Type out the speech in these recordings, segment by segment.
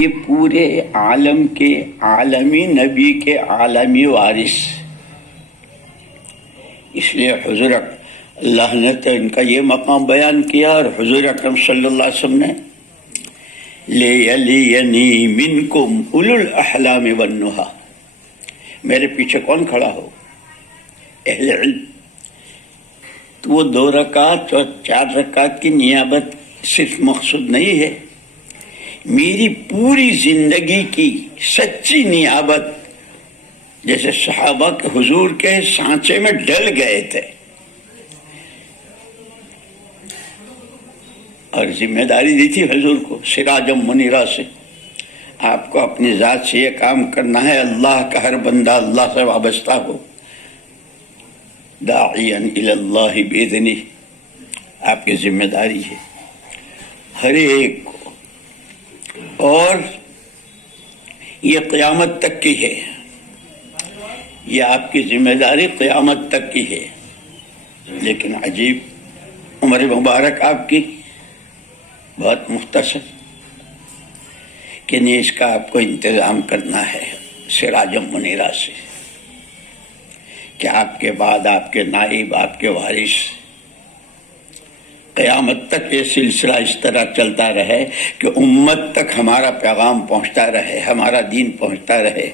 یہ پورے عالم کے عالمی نبی کے عالمی وارث، اس لیے حضور اللہ نے تو ان کا یہ مقام بیان کیا، اور حضور اکرم صلی اللہ علیہ وسلم نے لِيَلِيَنِي مِنْكُمْ أُولُو الْأَحْلَامِ وَالنُّهَى، میرے پیچھے کون کھڑا ہو؟ اہل علم۔ تو وہ 2 رکعت اور 4 رکعت کی نیابت صرف مقصود نہیں ہے، میری پوری زندگی کی سچی نیابت، جیسے صحابہ کے حضور کے سانچے میں ڈل گئے تھے، اور ذمہ داری دی تھی حضور کو سراجم منیرہ سے، آپ کو اپنی ذات سے یہ کام کرنا ہے، اللہ کا ہر بندہ اللہ سے وابستہ ہو، داعیاً الی اللہ باذنہ، آپ کی ذمہ داری ہے ہر ایک کو، اور یہ قیامت تک کی ہے، یہ آپ کی ذمہ داری قیامت تک کی ہے۔ لیکن عجیب، عمر مبارک آپ کی بہت مختصر، کہ نہیں، اس کا آپ کو انتظام کرنا ہے سراجم منیرہ سے، کہ آپ کے بعد آپ کے نائب، آپ کے وارث، قیامت تک یہ سلسلہ اس طرح چلتا رہے کہ امت تک ہمارا پیغام پہنچتا رہے، ہمارا دین پہنچتا رہے،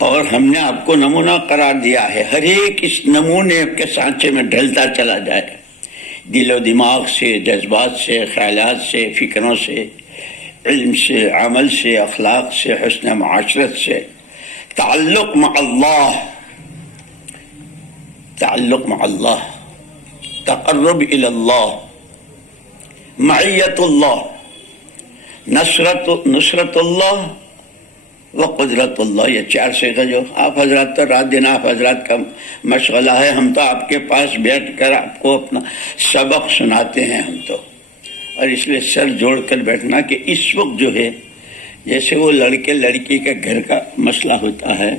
اور ہم نے آپ کو نمونہ قرار دیا ہے، ہر ایک اس نمونے کے سانچے میں ڈھلتا چلا جائے، دل و دماغ سے، جذبات سے، خیالات سے، فکروں سے، علم سے، عمل سے، اخلاق سے، حسن معاشرت سے، تعلق مع اللہ، تعلق مع اللہ، تقرب الی اللہ، معیت اللہ، نصرت اللہ و قدرت اللہ، یہ 4 صیغے جو آپ حضرات تو رات دن آپ حضرات کا مشغلہ ہے، ہم تو آپ کے پاس بیٹھ کر آپ کو اپنا سبق سناتے ہیں ہم تو، اور اس لیے سر جوڑ کر بیٹھنا کہ اس وقت جو ہے، جیسے وہ لڑکے لڑکی کے گھر کا مسئلہ ہوتا ہے،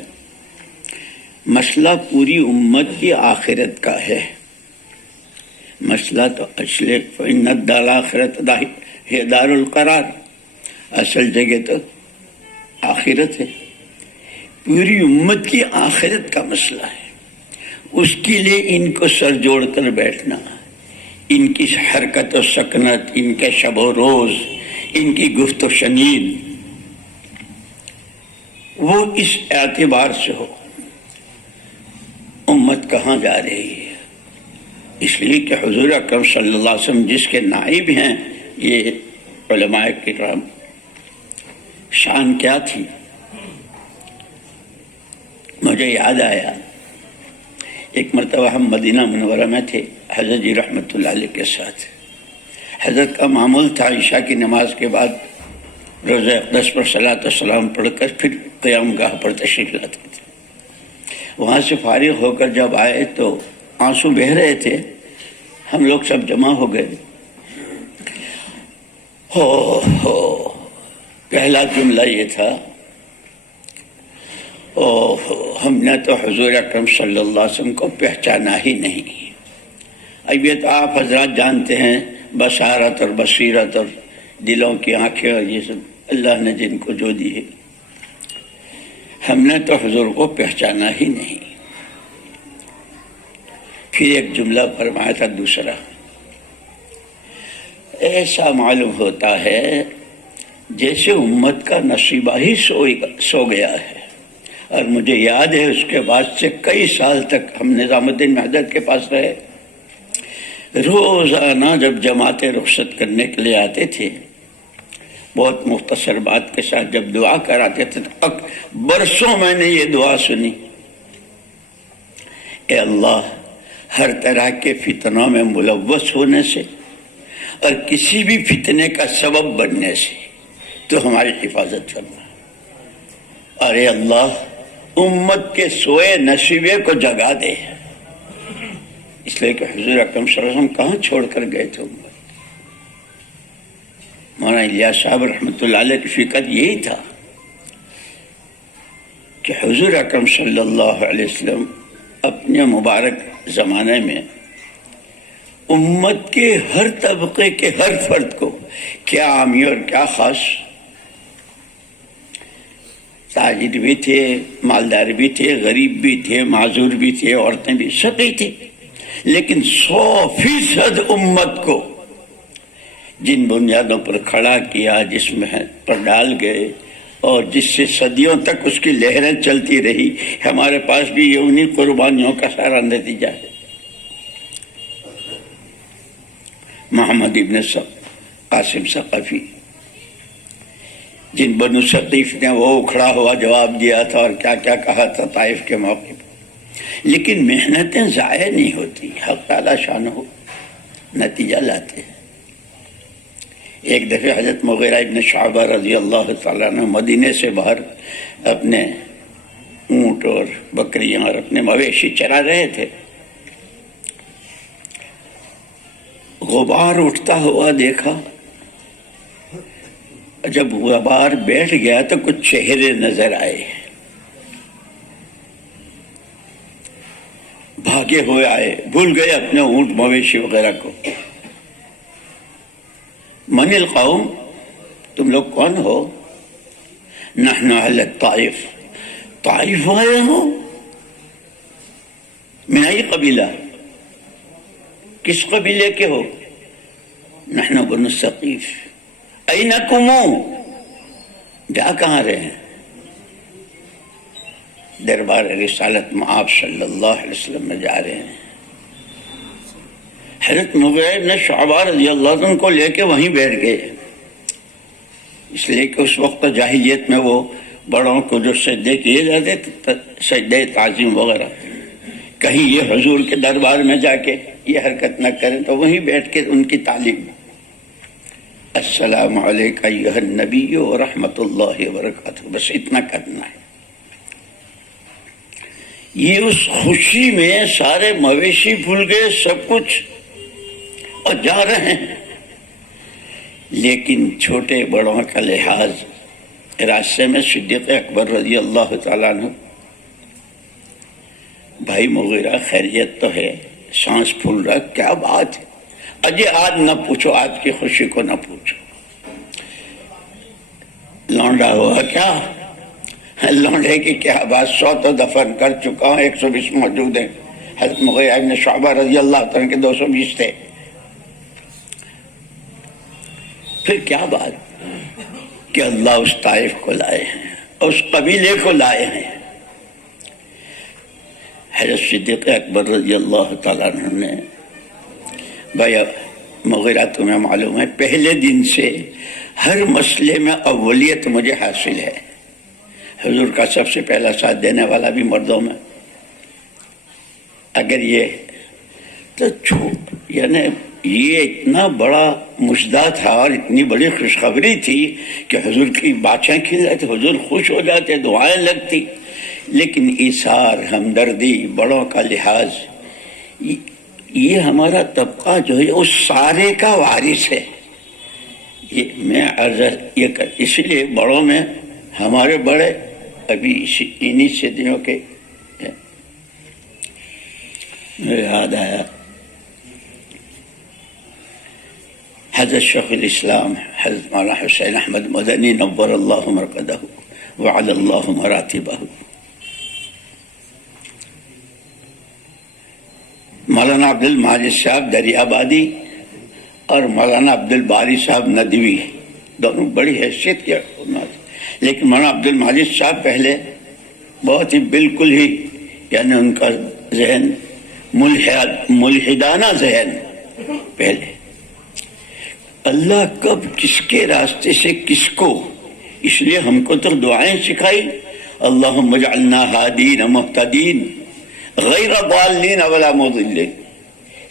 مسئلہ پوری امت کی آخرت کا ہے، مسئلہ تو اصل فإن الدار الآخرۃ ہی دار القرار، اصل جگہ تو آخرت ہے، پوری امت کی آخرت کا مسئلہ ہے، اس کے لیے ان کو سر جوڑ کر بیٹھنا، ان کی حرکت و سکنت، ان کے شب و روز، ان کی گفت و شنید، وہ اس اعتبار سے ہو امت کہاں جا رہی ہے، اس لیے کہ حضور اکرم صلی اللہ علیہ وسلم جس کے نائب ہیں، یہ علماء کرام، شان کیا تھی؟ مجھے یاد آیا، ایک مرتبہ ہم مدینہ منورہ میں تھے حضرت جی رحمۃ اللہ علیہ کے ساتھ، حضرت کا معمول تھا عشاء کی نماز کے بعد روزہ اقدس پر صلاۃ و سلام پڑھ کر پھر قیام گاہ پر تشریف لاتے تھے۔ وہاں سے فارغ ہو کر جب آئے تو آنسو بہہ رہے تھے، ہم لوگ سب جمع ہو گئے، پہلا جملہ یہ تھا، ہم نے تو حضور اکرم صلی اللہ علیہ وسلم کو پہچانا ہی نہیں۔ اب یہ تو آپ حضرات جانتے ہیں، بصارت اور بصیرت اور دلوں کی آنکھیں اور یہ سب اللہ نے جن کو جو دی ہے، ہم نے تو حضور کو پہچانا ہی نہیں۔ پھر ایک جملہ فرمایا تھا دوسرا، ایسا معلوم ہوتا ہے جیسے امت کا نصیبہ ہی سو گیا ہے، اور مجھے یاد ہے اس کے بعد سے کئی سال تک ہم نظام الدین مہدد کے پاس رہے، روزانہ جب جماعتیں رخصت کرنے کے لیے آتے تھے، بہت مختصر بات کے ساتھ جب دعا کراتے تھے تو برسوں میں نے یہ دعا سنی، اے اللہ، ہر طرح کے فتنوں میں ملوث ہونے سے اور کسی بھی فتنے کا سبب بننے سے تو ہماری حفاظت کرنا، اور اے اللہ، امت کے سوئے نصیبے کو جگا دے، اس لیے کہ حضور اکرم صلی اللہ علیہ وسلم کہاں چھوڑ کر گئے تھے امت۔ مولانا الیاس صاحب رحمۃ اللہ علیہ کی فکر یہی تھا کہ حضور اکرم صلی اللہ علیہ وسلم اپنے مبارک زمانے میں امت کے ہر طبقے کے ہر فرد کو، کیا عامی اور کیا خاص، تاجر بھی تھے، مالدار بھی تھے، غریب بھی تھے، معذور بھی تھے، عورتیں بھی، سبھی تھے، لیکن 100% امت کو جن بنیادوں پر کھڑا کیا، جس میں پر ڈال گئے اور جس سے صدیوں تک اس کی لہریں چلتی رہی، ہمارے پاس بھی یہ انہی قربانیوں کا سارا نتیجہ ہے۔ محمد ابن قاسم ثقفی، جن بنو ثقیف نے وہ اکھڑا ہوا جواب دیا تھا اور کیا کیا کہا تھا طائف کے موقع پر، لیکن محنتیں ضائع نہیں ہوتی، حق تعالی شانہ نتیجہ لاتے ہیں۔ ایک دفعہ حضرت مغیرہ ابن شعبہ رضی اللہ تعالیٰ عنہ مدینے سے باہر اپنے اونٹ اور بکریاں اور اپنے مویشی چرا رہے تھے، غبار اٹھتا ہوا دیکھا، جب غبار بیٹھ گیا تو کچھ چہرے نظر آئے، بھاگے ہوئے آئے، بھول گئے اپنے اونٹ مویشی وغیرہ کو۔ من القوم، تم لوگ کون ہو؟ نحن اہل الطائف، طائف آئے ہو؟ من ای قبیلہ، کس قبیلے کے ہو؟ نحن بنو ثقیف۔ اینکم، جا کہاں رہے ہیں؟ دربار رسالت میں آپ صلی اللہ علیہ وسلم میں جا رہے ہیں۔ حضرت مغیرہ بن شعبہ رضی اللہ عنہ کو لے کے وہیں بیٹھ گئے، اس لیے کہ اس وقت جاہلیت میں وہ بڑوں کو جو سجدے کیے جاتے تھے، سجدے تعظیم وغیرہ، کہیں یہ حضور کے دربار میں جا کے یہ حرکت نہ کریں، تو وہیں بیٹھ کے ان کی تعلیم، السلام علیکہ ایھا النبی ورحمۃ اللہ وبرکاتہ، بس اتنا کرنا ہے۔ یہ اس خوشی میں سارے مویشی بھول گئے، سب کچھ، اور جا رہے ہیں، لیکن چھوٹے بڑوں کا لحاظ، راستے میں صدیق اکبر رضی اللہ تعالیٰ عنہ، بھائی مغیرہ خیریت تو ہے؟ سانس پھول رہا، کیا بات ہے؟ اجے آج نہ پوچھو، آج کی خوشی کو نہ پوچھو، لونڈا ہوا کیا؟ لونڈے کی کیا بات، 100 تو دفن کر چکا ہوں، 120 موجود ہیں۔ حضرت مغیرہ بن شعبہ رضی اللہ تعالیٰ کے 220 تھے، پھر کیا بات کہ اللہ اس طائف کو لائے ہیں، اس قبیلے کو لائے ہیں۔ حضرت صدیق اکبر رضی اللہ تعالیٰ عنہ نے، بھائی مغیرہ تمہیں معلوم ہے پہلے دن سے ہر مسئلے میں اولیت مجھے حاصل ہے، حضور کا سب سے پہلا ساتھ دینے والا بھی مردوں میں، اگر یہ تو یعنی یہ اتنا بڑا مجدہ تھا اور اتنی بڑی خوشخبری تھی کہ حضور کی باتیں کھل جاتی، حضور خوش ہو جاتے، دعائیں لگتی، لیکن ایثار، ہمدردی، بڑوں کا لحاظ، یہ ہمارا طبقہ جو ہے اس سارے کا وارث ہے۔ یہ میں عرض یہ کر، اس لیے بڑوں میں ہمارے بڑے ابھی انہی صدیوں کے، مجھے یاد آیا حضرت شیخ الاسلام حضرت مولانا حسین احمد مدنی نور اللہ مرقدہ وعلی اللہ مراتبہ، مولانا عبد الماجد صاحب دریا آبادی اور مولانا عبد الباری صاحب ندوی، دونوں بڑی حیثیت کے، لیکن مولانا عبد الماجد صاحب پہلے بہت ہی بالکل ہی، یعنی ان کا ذہن ملحدانہ ذہن، پہلے اللہ کب کس کے راستے سے کس کو، اس لیے ہم کو تو دعائیں سکھائی، اللہم اجعلنا ہادین مہتدین غیر ضالین ولا مضلین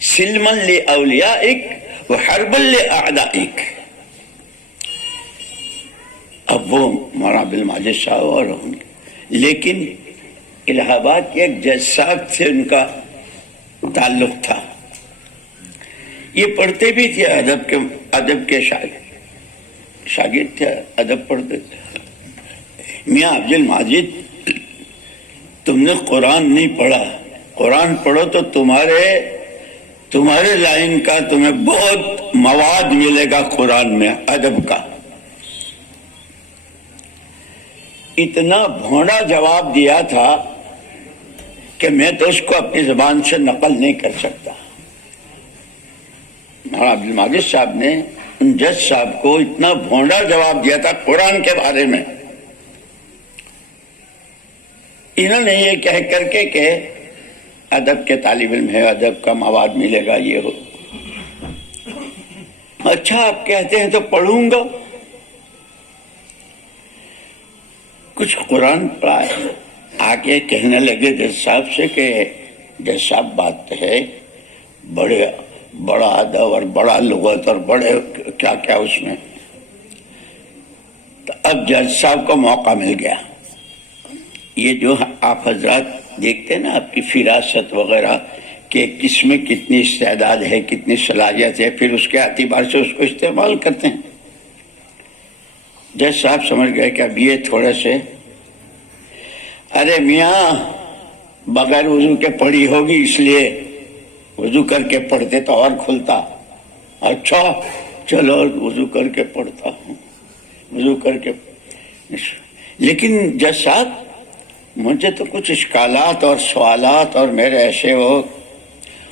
سلما لاولیائک وحربا لاعدائک۔ اب وہ مولانا عبد الماجد صاحب اور لیکن الہ آباد کے ایک جج صاحب سے ان کا تعلق تھا، یہ پڑھتے بھی تھے، ادب کے شاگرد تھے، ادب پڑھتے تھے۔ میاں عبد الماجد، تم نے قرآن نہیں پڑھا، قرآن پڑھو تو تمہارے لائن کا تمہیں بہت مواد ملے گا قرآن میں، ادب کا۔ اتنا بھونڈا جواب دیا تھا کہ میں تو اس کو اپنی زبان سے نقل نہیں کر سکتا. مولانا عبد الماجد صاحب نے جج صاحب کو اتنا بھونڈا جواب دیا تھا قرآن کے بارے میں. انہوں نے یہ کہہ کر کے کہ ادب کے طالب علم ہے، ادب کا مواد ملے گا، یہ ہو. اچھا آپ کہتے ہیں تو پڑھوں گا. کچھ قرآن پڑھا، آگے کہنے لگے جج صاحب سے کہ جج صاحب بات ہے بڑا ادب اور بڑا لغت اور بڑے کیا کیا اس میں. تو اب جج صاحب کو موقع مل گیا. یہ جو آپ حضرات دیکھتے ہیں نا آپ کی فراست وغیرہ کہ کس میں کتنی استعداد ہے، کتنی صلاحیت ہے، پھر اس کے اعتبار سے اس کو استعمال کرتے ہیں. جج صاحب سمجھ گئے کہ اب یہ تھوڑے سے ارے میاں بغیر وضو کے پڑھی ہوگی، اس لیے وضو کر کے پڑھتے تو اور کھلتا. اچھا چلو وضو کر کے پڑھتا ہوں، وضو کر کے. لیکن جج صاحب مجھے تو کچھ اشکالات اور سوالات اور میرے ایسے ہو.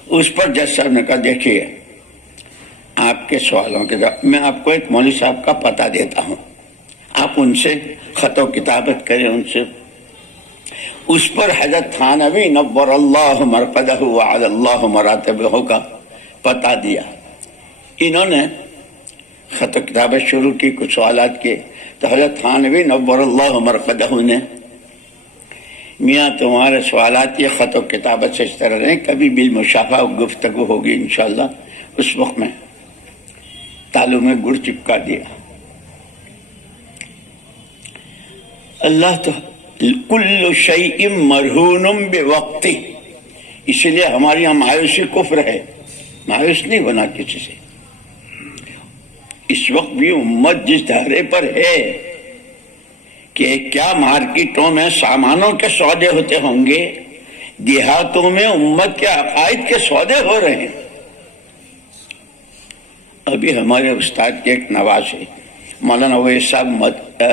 اس پر جج صاحب نے کہا دیکھیے آپ کے سوالوں کے جواب میں آپ کو ایک مولوی صاحب کا پتہ دیتا ہوں، آپ ان سے خط و کتابت کریں ان سے. اس پر حضرت تھانوی نور اللہ مرقدہ وعلی اللہ مراتبہ کا پتہ دیا. انہوں نے خط و کتابت شروع کی، کچھ سوالات کیے تو حضرت تھانوی نور اللہ مرقدہ نے میاں تمہارے سوالات یہ خط و کتابت سے اس طرح رہیں، کبھی بالمشافہ گفتگو ہوگی انشاءاللہ. اس وقت میں تالو میں گڑ چپکا دیا. اللہ تو کل شیء مرہون بوقت، اسی لیے ہماری یہاں مایوسی کفر ہے. مایوس نہیں ہونا کسی سے. اس وقت بھی امت جس دھرے پر ہے کہ کیا مارکیٹوں میں سامانوں کے سودے ہوتے ہوں گے، دیہاتوں میں امت کے عقائد کے سودے ہو رہے ہیں. ابھی ہمارے استاد کے ایک نواز ہے مولانا اویس صاحب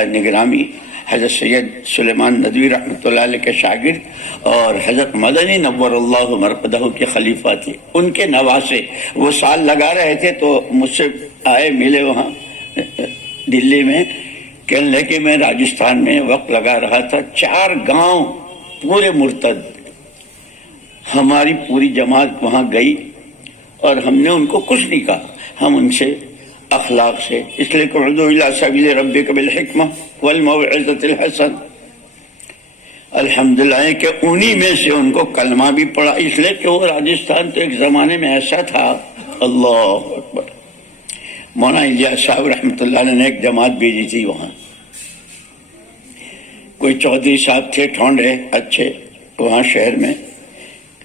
نگرامی، حضرت سید سلیمان ندوی رحمۃ اللہ علیہ کے شاگرد اور حضرت مدنی نور اللہ مرقدہ کے خلیفہ تھے، ان کے نواسے. وہ سال لگا رہے تھے تو مجھ سے آئے ملے وہاں دلی میں. کہنے لگے کہ میں راجستھان میں وقت لگا رہا تھا، 4 گاؤں پورے مرتد. ہماری پوری جماعت وہاں گئی اور ہم نے ان کو کچھ نہیں کہا. ہم ان سے اخلاق سے، اس لیے کہ ادعو الی سبیل ربک بالحکمہ والموعظۃ الحسنہ، الحمدللہ کہ انہی میں سے ان کو کلمہ بھی پڑھا. اس لیے کہ وہ راجستھان تو ایک زمانے میں ایسا تھا، اللہ اکبر. مولانا الیاس صاحب رحمۃ اللہ علیہ نے ایک جماعت بھیجی تھی وہاں. کوئی چودھری صاحب تھے ٹھونڈے اچھے وہاں شہر میں،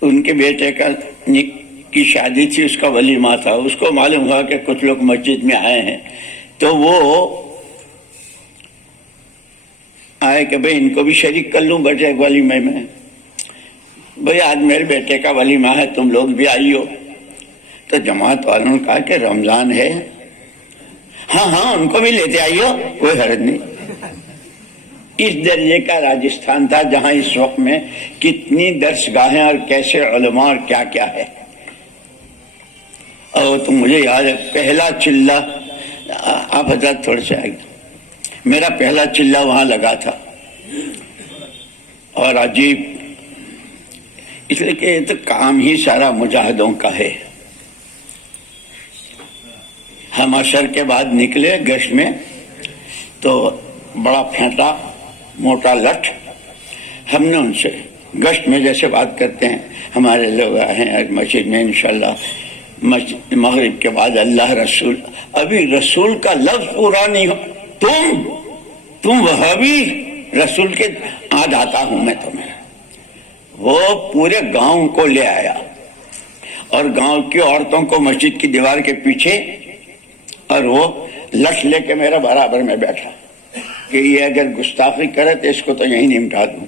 ان کے بیٹے کی شادی تھی، اس کا ولیمہ تھا. اس کو معلوم ہوا کہ کچھ لوگ مسجد میں آئے ہیں تو وہ آئے کہ بھئی ان کو بھی شریک کر لوں بچے ولیمے میں. بھئی آج میرے بیٹے کا ولیمہ ہے، تم لوگ بھی آئیو. تو جماعت والوں نے کہا کہ رمضان ہے، ہاں ان کو بھی لیتے آئیو، کوئی حرج نہیں. اس درجے کا راجستھان تھا جہاں اس وقت میں کتنی درسگاہیں اور کیسے علماء اور کیا کیا ہے. اور تو مجھے یاد ہے پہلا چلہ، آپ حضرات تھوڑے سے آئے، میرا پہلا چلہ وہاں لگا تھا. اور عجیب اس لیے کہ یہ تو کام ہی سارا مجاہدوں کا ہے. ہم عصر کے بعد نکلے گشت میں تو بڑا پھینٹا موٹا لٹھ، ہم نے ان سے گشت میں جیسے بات کرتے ہیں، ہمارے لوگ آئے ہیں مسجد میں انشاءاللہ مغرب کے بعد اللہ رسول، ابھی رسول کا لفظ پورا نہیں ہو، تم وہابی رسول کے آج آتا ہوں میں تمہیں. وہ پورے گاؤں کو لے آیا اور گاؤں کی عورتوں کو مسجد کی دیوار کے پیچھے، اور وہ لٹھ لے کے میرا برابر میں بیٹھا کہ یہ اگر گستاخی کرے تو اس کو تو یہیں نمٹا دوں.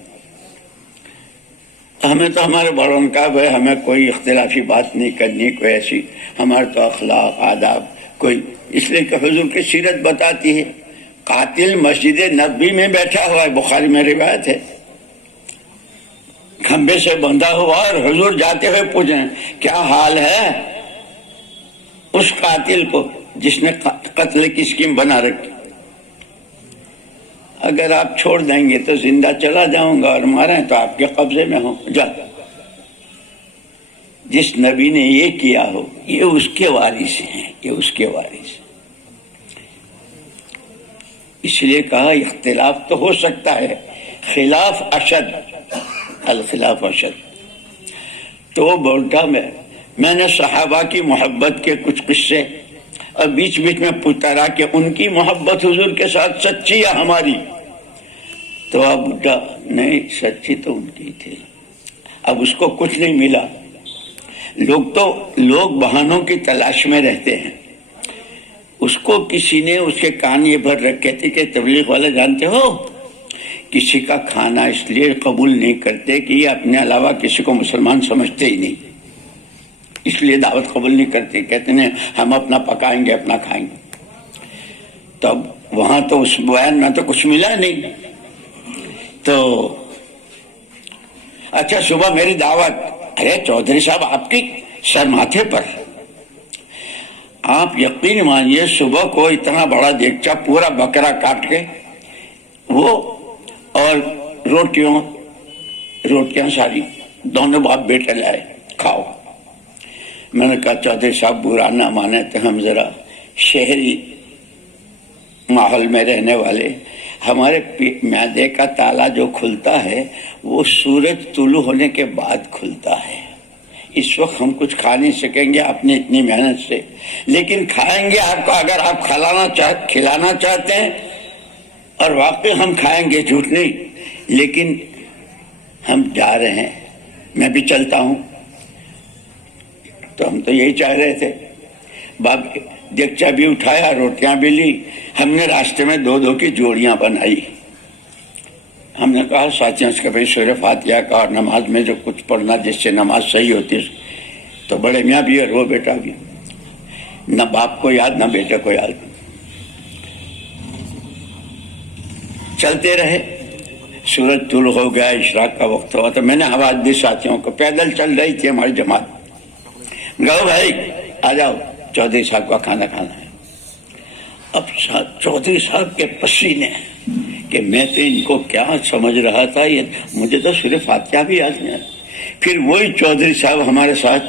ہمیں تو ہمارے بڑوں نے کہا بھائی ہمیں کوئی اختلافی بات نہیں کرنی، کوئی ایسی، ہمارے تو اخلاق آداب کوئی، اس لیے کہ حضور کی سیرت بتاتی ہے قاتل مسجد نبوی میں بیٹھا ہوا ہے، بخاری میں روایت ہے، کھمبے سے بندھا ہوا، اور حضور جاتے ہوئے پوچھیں کیا حال ہے اس قاتل کو جس نے قتل کی اسکیم بنا رکھی، اگر آپ چھوڑ دیں گے تو زندہ چلا جاؤں گا، اور ماریں تو آپ کے قبضے میں ہوں، جا۔ جس نبی نے یہ کیا ہو یہ اس کے وارث ہیں، یہ اس کے وارث ہیں۔ اس لیے کہا اختلاف تو ہو سکتا ہے، خلاف اشد، الخلاف اشد۔ تو وہ بولتا میں نے صحابہ کی محبت کے کچھ قصے، اور بیچ بیچ میں پوچھتا رہا کہ ان کی محبت حضور کے ساتھ سچی یا ہماری؟ تو اب بڈھا نہیں، سچی تو ان کی تھی۔ اب اس کو کچھ نہیں ملا۔ لوگ بہانوں کی تلاش میں رہتے ہیں۔ اس کو کسی نے اس کے کان یہ بھر رکھے تھے کہ تبلیغ والے جانتے ہو کسی کا کھانا اس لیے قبول نہیں کرتے کہ یہ اپنے علاوہ کسی کو مسلمان سمجھتے ہی نہیں، اس لیے دعوت قبول نہیں کرتے، کہتے ہیں ہم اپنا پکائیں گے اپنا کھائیں گے۔ تب وہاں تو اس بیان نہ تو کچھ ملا نہیں۔ تو اچھا صبح میری دعوت، ارے چودھری صاحب آپ کی سر ماتھے پر، آپ یقین مانیے صبح کو اتنا بڑا دیگچا پورا بکرا کاٹ کے وہ، اور روٹیاں ساری، دونوں باپ بیٹے لائے، کھاؤ۔ میں نے کہا چودھری صاحب برا نہ مانے تو ہم ذرا شہری ماحول میں رہنے والے، ہمارے معدے کا تالا جو کھلتا ہے وہ سورج طلوع ہونے کے بعد کھلتا ہے، اس وقت ہم کچھ کھا نہیں سکیں گے اپنی اتنی محنت سے، لیکن کھائیں گے آپ کو اگر آپ کھلانا چاہتے ہیں، اور واقعی ہم کھائیں گے، جھوٹ نہیں، لیکن ہم جا رہے ہیں، میں بھی چلتا ہوں۔ تو ہم تو یہی چاہ رہے تھے، باپ دیگچا بھی اٹھایا، روٹیاں بھی لی، ہم نے راستے میں دو کی جوڑیاں بنائی۔ ہم نے کہا ساتھیوں سے کہ بھائی سورہ فاتحہ کا اور نماز میں جو کچھ پڑھنا جس سے نماز صحیح ہوتی، تو بڑے میاں بھی اور وہ بیٹا بھی، نہ باپ کو یاد نہ بیٹے کو یاد۔ چلتے رہے، سورج طلوع ہو گیا، اشراق کا وقت ہوا، تو میں نے آواز دی ساتھیوں کو، پیدل چل رہی تھی ہماری جماعت، گاؤ بھائی آ جاؤ چودھری صاحب کا کھانا کھانا ہے۔ اب چودھری صاحب کے پسینے کہ میں تو ان کو کیا سمجھ رہا تھا، یہ مجھے تو صرف فاتحہ بھی یاد نہیں آتا۔ پھر وہی چودھری صاحب ہمارے ساتھ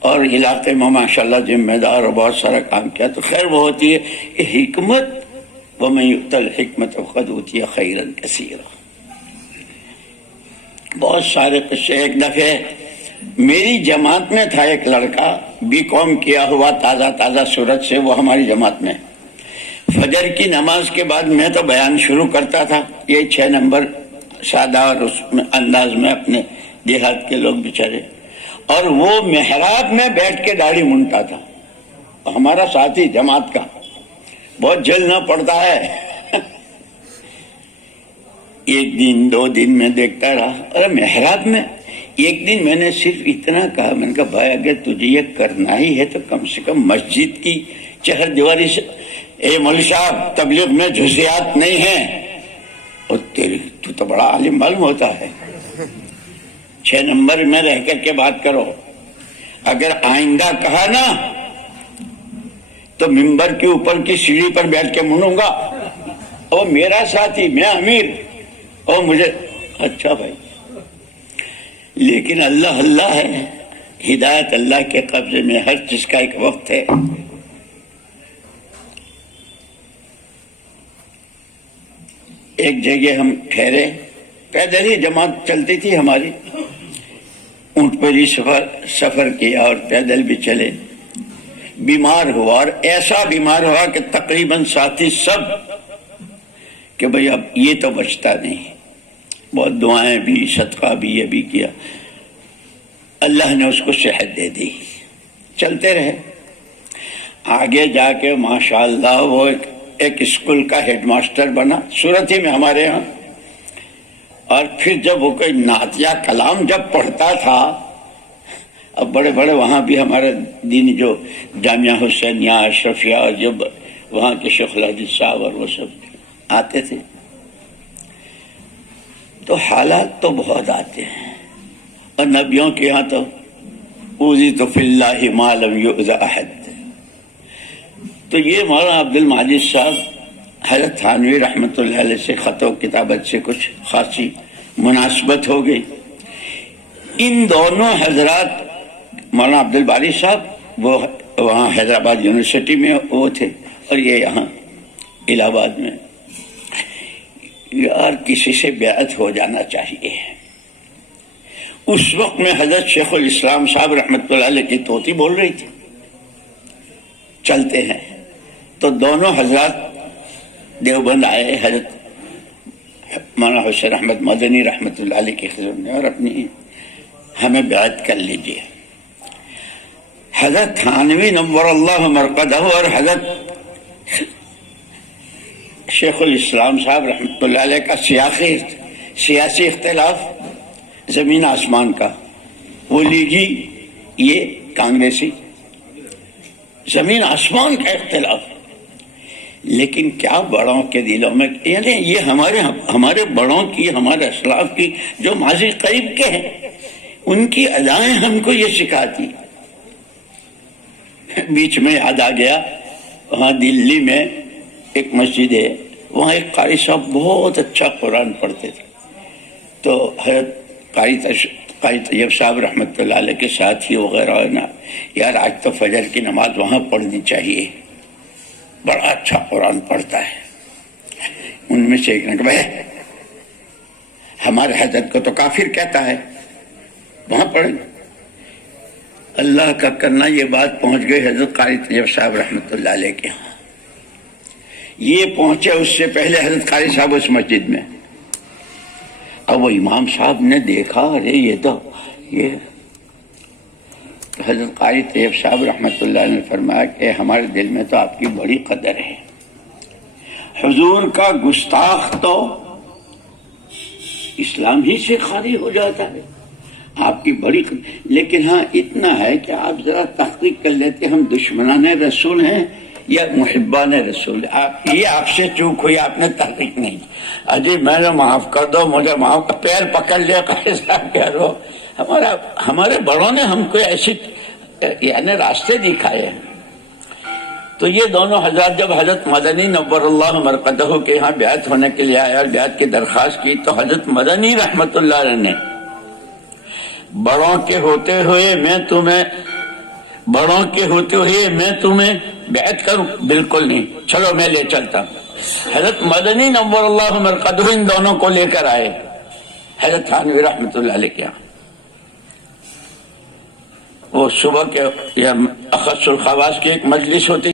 اور علاقے میں ماشاءاللہ ذمہ دار اور بہت سارا کام کیا، تو خیر وہ ہوتی ہے کہ حکمت وَمَن يُؤْتَ الْحِكْمَةَ فَقَدْ أُوتِيَ خَيْرًا كَثِيرًا۔ بہت سارے قصے۔ ایک دفعہ میری جماعت میں تھا ایک لڑکا، بی کام کیا ہوا، تازہ سورت سے، وہ ہماری جماعت میں، فجر کی نماز کے بعد میں تو بیان شروع کرتا تھا، یہ 6 نمبر سادہ اور اس میں انداز میں، اپنے دیہات کے لوگ بیچارے، اور وہ محراب میں بیٹھ کے داڑھی مونڈتا تھا، ہمارا ساتھی جماعت کا، بہت جلنا پڑتا ہے۔ ایک دن 2 دن میں دیکھتا رہا، ارے محراب میں۔ ایک دن میں نے صرف اتنا کہا، میں نے کہا بھائی اگر تجھے یہ کرنا ہی ہے تو کم سے کم مسجد کی چہر دیواری سے، اے مولوی صاحب تبلیغ میں جزیات نہیں ہیں، اور تو تو بڑا عالم معلوم ہوتا ہے، 6 نمبر میں رہ کر کے بات کرو، اگر آئندہ کہا نا تو ممبر کے اوپر کی سیڑھی پر بیٹھ کے منوں گا، اور میرا ساتھی، میں امیر، اور مجھے اچھا بھائی، لیکن اللہ ہے، ہدایت اللہ کے قبضے میں، ہر چیز کا ایک وقت ہے۔ ایک جگہ ہم ٹھہرے، پیدل ہی جماعت چلتی تھی ہماری، اونٹ پر ہی سفر کیا اور پیدل بھی چلے۔ بیمار ہوا، اور ایسا بیمار ہوا کہ تقریباً ساتھی سب کہ بھئی اب یہ تو بچتا نہیں، بہت دعائیں بھی، صدقہ بھی، یہ بھی کیا، اللہ نے اس کو صحت دے دی، چلتے رہے۔ آگے جا کے ماشاءاللہ وہ ایک اسکول کا ہیڈ ماسٹر بنا، صورت ہی میں ہمارے ہاں، اور پھر جب وہ کوئی نعتیہ کلام جب پڑھتا تھا، اب بڑے بڑے وہاں بھی ہمارے دین جو جامعہ حسینیہ اشرفیہ، جب وہاں کے شیخ الحدیث صاحب اور وہ سب، آتے تھے. تو حالات تو بہت آتے ہیں، اور نبیوں کے یہاں تو اوذیت فی اللہ ما لم یؤذ احد. تو یہ مولانا عبد المجید صاحب حضرت تھانوی رحمۃ اللہ علیہ سے خط و کتابت سے کچھ خاصی مناسبت ہو گئی. ان دونوں حضرات، مولانا عبد الباری صاحب وہ وہاں حیدرآباد یونیورسٹی میں وہ تھے، اور یہ یہاں الہ آباد میں. یار کسی سے بیعت ہو جانا چاہیے. اس وقت میں حضرت شیخ الاسلام صاحب رحمۃ اللہ علیہ کی طوطی بول رہی تھی. چلتے ہیں تو دونوں حضرات دیوبند آئے، حضرت مولانا حسین احمد مدنی رحمۃ اللہ علیہ کی خدمت میں، اور اپنی ہمیں بیعت کر لیجیے. حضرت تھانوی نور اللہ مرقدہ اور حضرت شیخ الاسلام صاحب رحمۃ اللہ علیہ کا سیاسی اختلاف زمین آسمان کا، وہ لیگی یہ کانگریسی، زمین آسمان کا اختلاف. لیکن کیا بڑوں کے دلوں میں، یعنی یہ ہمارے بڑوں کی، ہمارے اسلاف کی جو ماضی قریب کے ہیں، ان کی ادائیں ہم کو یہ سکھاتی. بیچ میں یاد آ گیا، وہاں دلی میں ایک مسجد ہے، وہاں ایک قاری صاحب بہت اچھا قرآن پڑھتے تھے. تو حضرت قاری طیب صاحب رحمۃ اللہ علیہ کے ساتھی وغیرہ نا، یار آج تو فجر کی نماز وہاں پڑھنی چاہیے، بڑا اچھا قرآن پڑھتا ہے. ان میں سے ایک نے کہا ہمارے حضرت کو تو کافر کہتا ہے، وہاں پڑھیں. اللہ کا کرنا یہ بات پہنچ گئی حضرت قاری طیب صاحب رحمۃ اللہ علیہ کے ہاں. یہ پہنچے اس سے پہلے حضرت قاری صاحب اس مسجد میں. اب وہ امام صاحب نے دیکھا، ارے یہ تو حضرت قاری طیب صاحب رحمۃ اللہ علیہ نے فرمایا کہ ہمارے دل میں تو آپ کی بڑی قدر ہے. حضور کا گستاخ تو اسلام ہی سے خالی ہو جاتا ہے، آپ کی بڑی قدر. لیکن ہاں اتنا ہے کہ آپ ذرا تحقیق کر لیتے ہم دشمنان رسول ہیں یا محبان رسول. یہ آپ سے چوک ہوئی، آپ نے تحقیق نہیں. اجی میں نے معاف کر دو، مجھے معاف کر. پیر پکڑ لیا قاری صاحب کہہ رہو، ہمارے بڑوں نے ہم کو ایسی یعنی راستے دکھائے ہیں. تو یہ دونوں حضرات جب حضرت مدنی نور اللہ مرقدہ کے یہاں بیعت ہونے کے لیے آیا اور بیعت کی درخواست کی، تو حضرت مدنی رحمت اللہ علیہ نے بڑوں کے ہوتے ہوئے میں تمہیں بیعت کروں؟ بالکل نہیں، چلو میں لے چلتا ہوں. حضرت مدنی نور اللہ مرقدہ ان دونوں کو لے کر آئے حضرت تھانوی رحمت اللہ علیہ کے یہاں. وہ صبح کے یا اخص الخواص کی ایک مجلس ہوتی